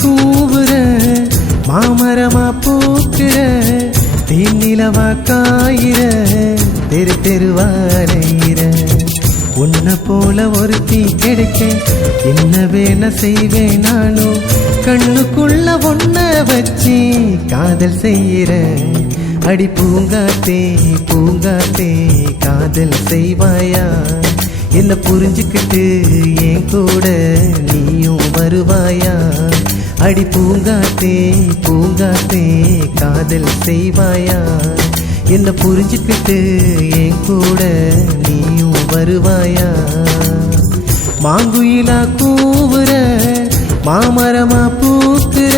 கூவுற மாமரமா பூக்குற தேனிலவா காயிற தெரு தெருவாரையிற உன்னை போல ஒருத்தி கிடைக்க என்ன வேண செய்வேன் நானும் கண்ணுக்குள்ள ஒன்ன வச்சு காதல் செய்யற அடி பூங்காத்தே பூங்காத்தே காதல் செய்வாயா என்ன புரிஞ்சுக்கிட்டு என் கூட நீயும் வருவாயா அடி பூங்காத்தே பூங்காத்தே காதல் செய்வாயா என்ன புரிஞ்சுக்கிட்டு என் கூட நீயும் வருவாயா மாங்குயிலா கூவுற மாமரமா பூக்குற